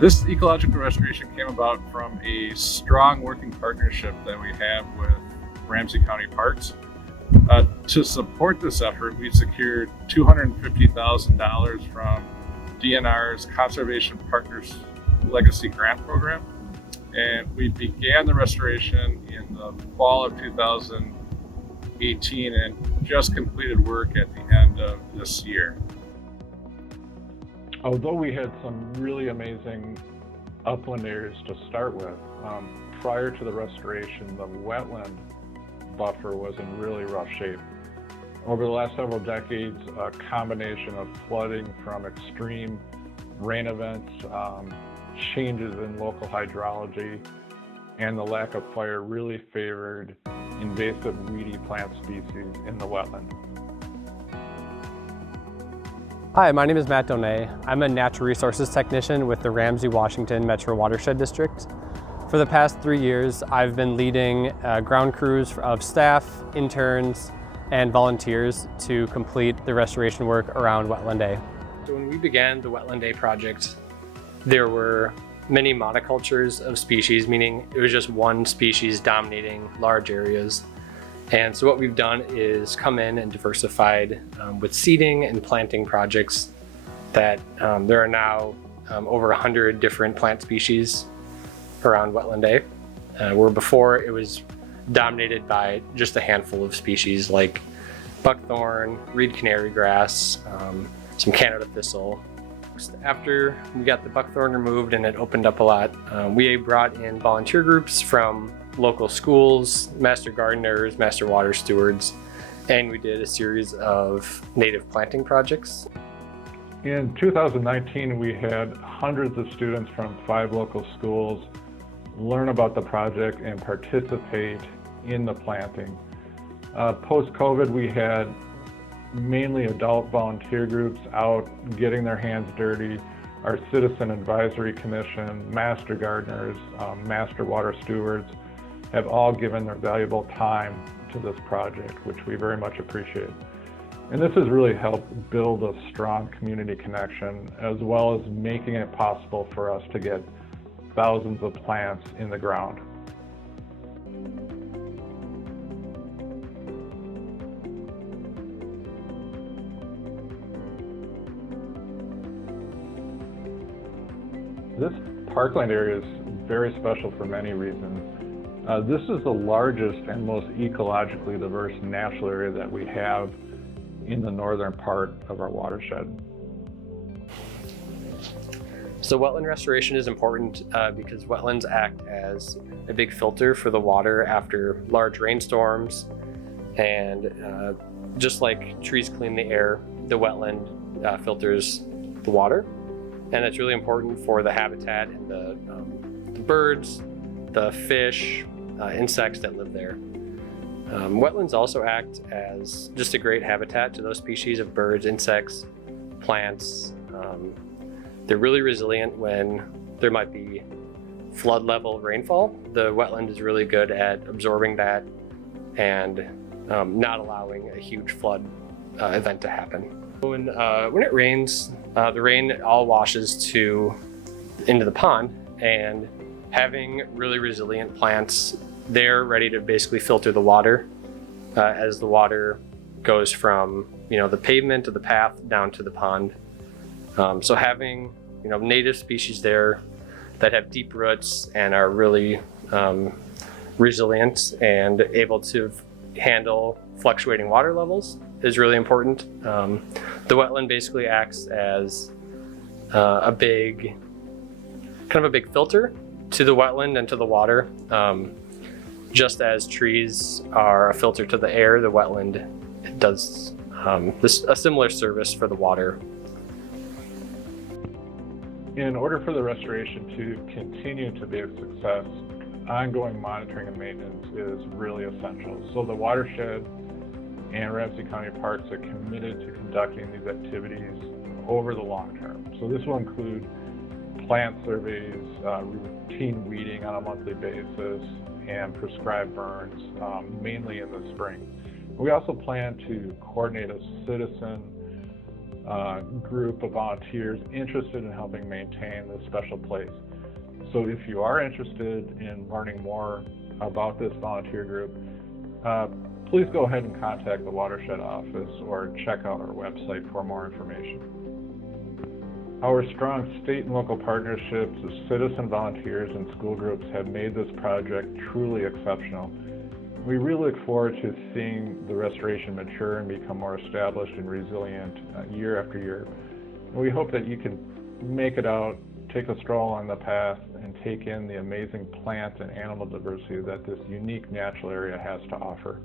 This ecological restoration came about from a strong working partnership that we have with Ramsey County Parks. To support this effort, we secured $250,000 from DNR's Conservation Partners Legacy Grant Program, and we began the restoration in the fall of 2018 and just completed work at the end of this year. Although we had some really amazing upland areas to start with, prior to the restoration, the wetland buffer was in really rough shape. Over the last several decades, a combination of flooding from extreme rain events, changes in local hydrology, and the lack of fire really favored invasive weedy plant species in the wetland. Hi, my name is Matt Donay. I'm a natural resources technician with the Ramsey-Washington Metro Watershed District. For the past 3 years, I've been leading ground crews of staff, interns, and volunteers to complete the restoration work around Wetland A. So when we began the Wetland A project, there were many monocultures of species, meaning it was just one species dominating large areas. And so what we've done is come in and diversified with seeding and planting projects that there are now over 100 different plant species around Wetland A, where before it was dominated by just a handful of species like buckthorn, reed canary grass, some Canada thistle. After we got the buckthorn removed and it opened up a lot, we brought in volunteer groups from local schools, master gardeners, master water stewards, and we did a series of native planting projects. In 2019, we had hundreds of students from 5 local schools learn about the project and participate in the planting. Post-COVID, we had mainly adult volunteer groups out getting their hands dirty. Our Citizen Advisory Commission, master gardeners, master water stewards have all given their valuable time to this project, which we very much appreciate. And this has really helped build a strong community connection, as well as making it possible for us to get thousands of plants in the ground. This parkland area is very special for many reasons. This is the largest and most ecologically diverse natural area that we have in the northern part of our watershed. So wetland restoration is important because wetlands act as a big filter for the water after large rainstorms, and just like trees clean the air, the wetland filters the water, and that's really important for the habitat and the birds, the fish, insects that live there. Wetlands also act as just a great habitat to those species of birds, insects, plants. They're really resilient when there might be flood level rainfall. The wetland is really good at absorbing that and not allowing a huge flood event to happen. When it rains, the rain all washes into the pond, and having really resilient plants, they're ready to basically filter the water as the water goes from the pavement of the path down to the pond. So having native species there that have deep roots and are really resilient and able to handle fluctuating water levels is really important. The wetland basically acts as a big filter to the wetland and to the water. Just as trees are a filter to the air, the wetland does a similar service for the water. In order for the restoration to continue to be a success, ongoing monitoring and maintenance is really essential. So the watershed and Ramsey County Parks are committed to conducting these activities over the long term. So this will include plant surveys, routine weeding on a monthly basis, and prescribed burns, mainly in the spring. We also plan to coordinate a citizen group of volunteers interested in helping maintain this special place. So if you are interested in learning more about this volunteer group, please go ahead and contact the Watershed Office or check out our website for more information. Our strong state and local partnerships with citizen volunteers and school groups have made this project truly exceptional. We really look forward to seeing the restoration mature and become more established and resilient year after year. And we hope that you can make it out, take a stroll on the path, and take in the amazing plant and animal diversity that this unique natural area has to offer.